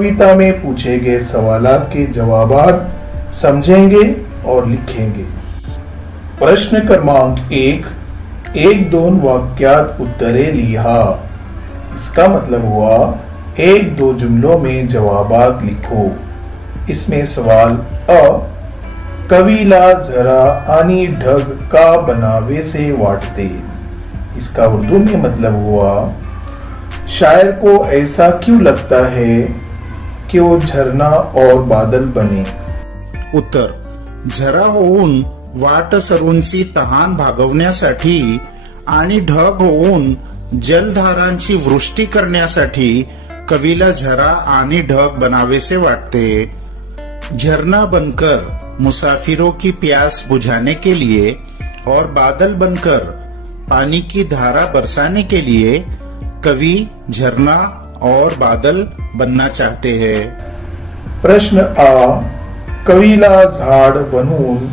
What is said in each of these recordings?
कविता में पूछे गए सवालात के जवाबात समझेंगे और लिखेंगे। प्रश्न क्रमांक 1, 1-2 वाक्यात उत्तरे लिहा। इसका मतलब हुआ 1-2 जुमलों में जवाबात लिखो। इसमें सवाल अ, कविला जरा आनी ढग का बनावे से वाटते। इसका उर्दू में मतलब हुआ शायर को ऐसा क्यों लगता है कि वो झरना और बादल बने। उत्तर, झरा होऊन वाट सरूंची तहान भागवण्यासाठी आणि ढग होऊन जलधारांची वृष्टी करण्यासाठी कवीला झरा आणि ढग बनावेसे वाटते। झरना बनकर मुसाफिरों की प्यास बुझाने के लिए और बादल बनकर पानी की धारा बरसाने के लिए कवि झरना और बादल बनना चाहते हैं। प्रश्न आ, कवीला झाड बनवून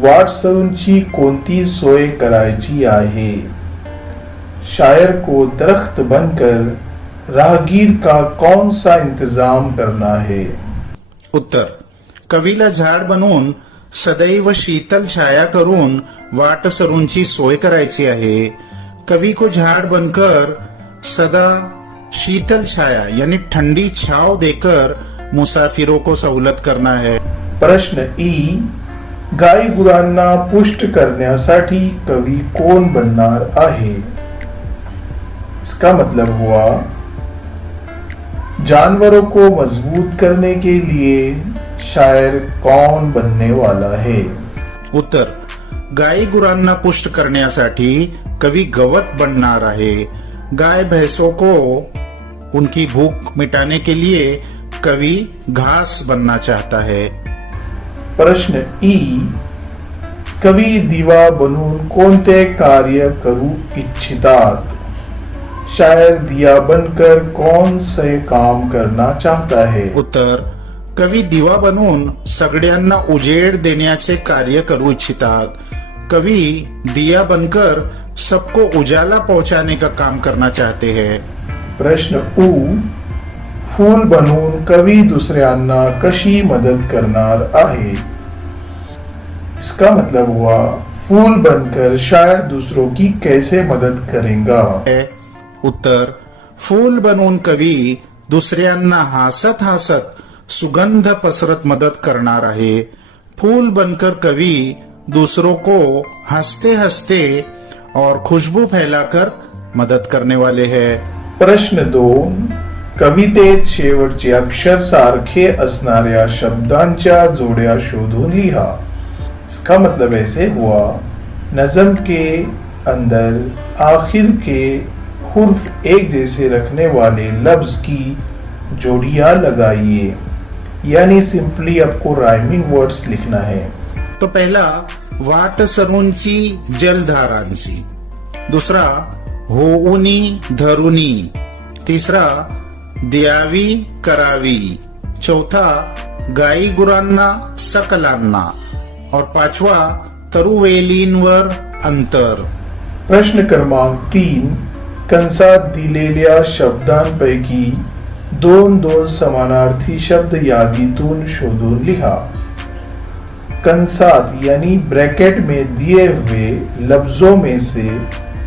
वाटसरूंची कोणती सोय करायची आहे। शायर को दरख्त बनकर राहगीर का कौन सा इंतजाम करना है। उत्तर, कवीला झाड बनवून सदैव शीतल छाया करून वाट सरूंची सोय करायची आहे। कवि को झाड़ बनकर सदा शीतल छाया यानी ठंडी छाव देकर मुसाफिरों को सहूलत करना है। प्रश्न ई, गाई गुरांना पुष्ट करण्यासाठी कवी कोण बनणार आहे। इसका मतलब हुआ जानवरों को मजबूत करने के लिए शायर कौन बनने वाला है। उत्तर, गाई गुरांना पुष्ट करण्यासाठी कवि गवत बनणार आहे। गाय भैंसों को उनकी भूख मिटाने के लिए कवि घास बनना चाहता है। प्रश्न ई, कवी दिवा बनून कोणते कार्य करू इच्छितात। शायर दिया बनकर कौन से काम करना चाहता है। उत्तर, कवी दिवा बनवून सगळ्यांना उजेड देण्याचे कार्य करू इच्छितात। कवि दिया बनकर सबको उजाला पहुंचाने का काम करना चाहते हैं। प्रश्न ऊ, फूल बनवून कवी दुसऱ्यांना कशी मदत करणार आहे। इसका मतलब हुआ फूल बनकर शायर दूसरों की कैसे मदद करेगा। उत्तर, फूल बनवून कवी दुसऱ्यांना हसत हसत सुगंध पसरत मदत करणार आहे। फूल बनकर कवि दूसरों को हंसते हंसते और खुशबू फैलाकर मदद करने वाले हैं। प्रश्न 2, कवितेत शेवटचे अक्षर सारखे असणाऱ्या शब्दांच्या जोड्या शोधून लिहा। इसका मतलब ऐसे हुआ नज़म के अंदर आखिर के हुर्फ एक जैसे रखने वाले लफ्ज की जोड़ियां लगाइए, यानी सिंपली आपको राइमिंग वर्ड्स लिखना है। तो पहला वाट सरूंची जलधारांची, दूसरा होऊनी धरुनी, तीसरा द्यावी करावी, चौथा गाई गुरांना सकलांना और पाचवा तरुवेलींवर अंतर। प्रश्न क्रमांक 3, कंसात दिलेल्या शब्दांपैकी 2-2 समानार्थी शब्द यादीतून शोधून लिहा। कंसात यानी ब्रैकेट में दिए हुए लफ्जों में से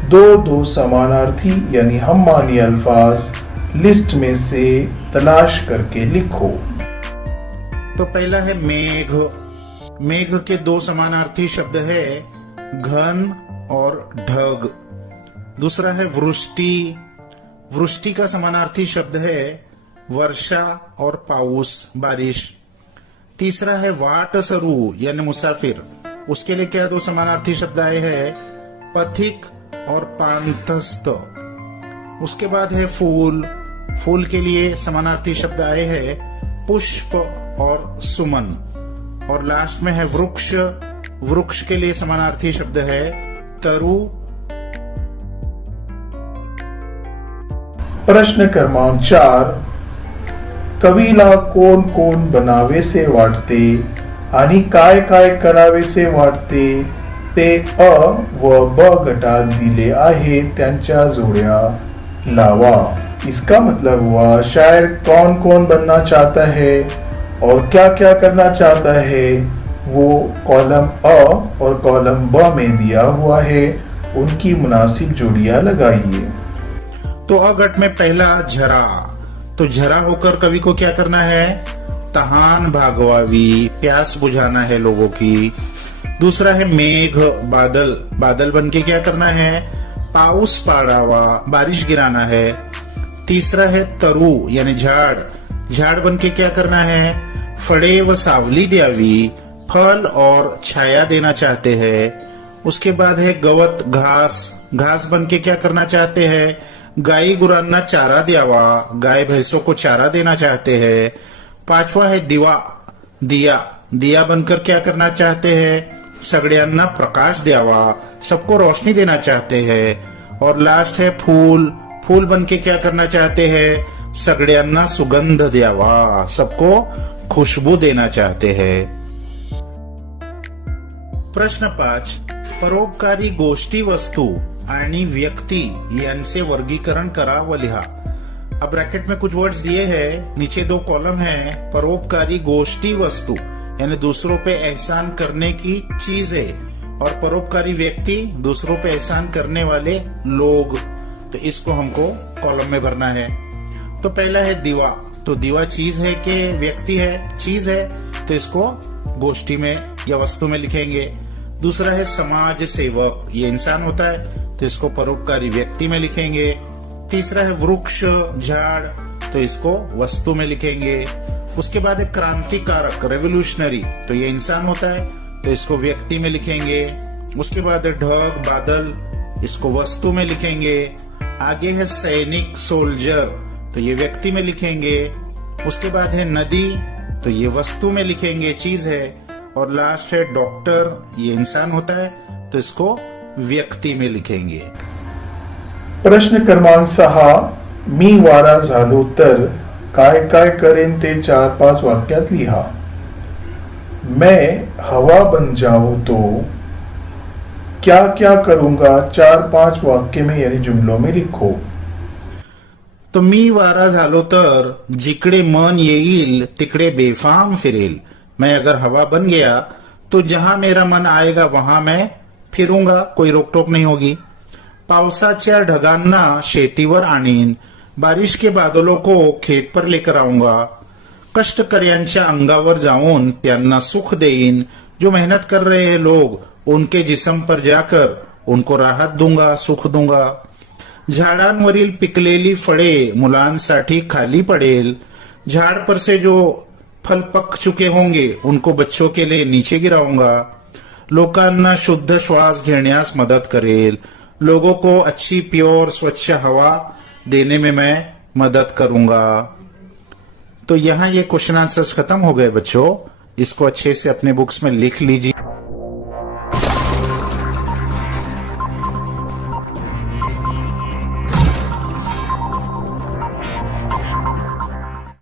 2-2 समानार्थी यानी हम मानी अल्फाज लिस्ट में से तलाश करके लिखो। तो पहला है मेघ। मेघ के 2 समानार्थी शब्द है घन और ढग। दूसरा है वृष्टि। वृष्टि का समानार्थी शब्द है वर्षा और पाउस बारिश। तीसरा है वाट सरू यानी मुसाफिर। उसके लिए क्या 2 समानार्थी शब्द आए हैं पथिक और पांथस्थ। उसके बाद है फूल। फूल के लिए समानार्थी शब्द आए हैं पुष्प और सुमन। और लास्ट में है वृक्ष। वृक्ष के लिए समानार्थी शब्द है तरु। प्रश्न क्रमांक 4, कवीला कोण कोण बनावेसे वाटते आणि काय काय करावेसे वाटते ते अ व ब गटात दिले आहे, त्यांच्या जोड्या लावा। इसका मतलब हुआ शायर कौन कौन बनना चाहता है और क्या क्या करना चाहता है वो कॉलम अ और कॉलम ब में दिया हुआ है। उनकी मुनासिब जोड़ियां लगाइए। तो अगट में पहला झरा, तो झरा होकर कवि को क्या करना है? तहान भागवावी, प्यास बुझाना है लोगों की। दूसरा है मेघ, बादल, बादल बन के क्या करना है? पाउस पाड़ावा, बारिश गिराना है। तीसरा है तरु यानी झाड़, झाड़ बन के क्या करना है? फड़े व सावली द्यावी, फल और छाया देना चाहते हैं। उसके बाद है गवत, घास, घास बन के क्या करना चाहते हैं? गाय गुरांना चारा द्यावा, गाय भैंसों को चारा देना चाहते हैं। पांचवा है दिवा, दिया, दिया बनकर क्या करना चाहते हैं? सगळ्यांना प्रकाश द्यावा, सबको रोशनी देना चाहते हैं। और लास्ट है फूल, फूल बन के क्या करना चाहते हैं? सगळ्यांना सुगंध द्यावा, सबको खुशबू देना चाहते हैं। प्रश्न 5, परोपकारी गोष्टी, वस्तू आणि व्यक्ति यांचे वर्गीकरण करा व लिहा। अब ब्रैकेट में कुछ वर्ड्स दिए हैं, नीचे 2 कॉलम है। परोपकारी गोष्टी, वस्तु यानी दूसरों पे एहसान करने की चीजें, और परोपकारी व्यक्ति दूसरों पे एहसान करने वाले लोग। तो इसको हमको कॉलम में भरना है। तो पहला है दीवा, तो दीवा चीज है कि व्यक्ति है? चीज है, तो इसको गोष्ठी में या वस्तु में लिखेंगे। दूसरा है समाज सेवक, ये इंसान होता है, तो इसको परोपकारी व्यक्ति में लिखेंगे। तीसरा है वृक्ष, झाड़, तो इसको वस्तु में लिखेंगे। उसके बाद है क्रांतिकारक, रेवोल्यूशनरी, तो ये इंसान होता है, तो इसको व्यक्ति में लिखेंगे। उसके बाद है ढग, बादल, इसको वस्तु में लिखेंगे। आगे है सैनिक, सोल्जर, तो ये व्यक्ति में लिखेंगे। उसके बाद है नदी, तो ये वस्तु में लिखेंगे, चीज है। और लास्ट है डॉक्टर, ये इंसान होता है, तो इसको व्यक्ति में लिखेंगे। प्रश्न क्रमांक 6, मी वारा झालो तर काय काय करेन ते 4-5 वाक्यात लिहा। मैं हवा बन जाऊं तो क्या क्या करूंगा 4-5 वाक्य में यानी जुमलों में लिखो। तो मी वारा झालो तर जिकडे मन येईल तिकडे बेफाम फिरेल। मैं अगर हवा बन गया तो जहां मेरा मन आएगा वहां मैं फिरूंगा, कोई रोक टोक नहीं होगी। पावसाच्या ढगांना शेतीवर आणीन, बारिश के बादलों को खेत पर लेकर आऊंगा। कष्टकर्यांच्या अंगावर जाऊन त्यांना सुख देईन, जो मेहनत कर रहे हैं लोग उनके जिस्म पर जाकर उनको राहत दूंगा, सुख दूंगा। झाडांवरील पिकलेली फळे मुलांसाठी खाली पडेल, झाड़ पर से जो फल पक चुके होंगे उनको बच्चों के लिए नीचे गिराऊंगा। लोकांना शुद्ध श्वास घेण्यास मदद करेल, लोगों को अच्छी प्योर स्वच्छ हवा देने में मैं मदद करूंगा। तो यहाँ ये क्वेश्चन आंसर्स खत्म हो गए बच्चों, इसको अच्छे से अपने बुक्स में लिख लीजिए।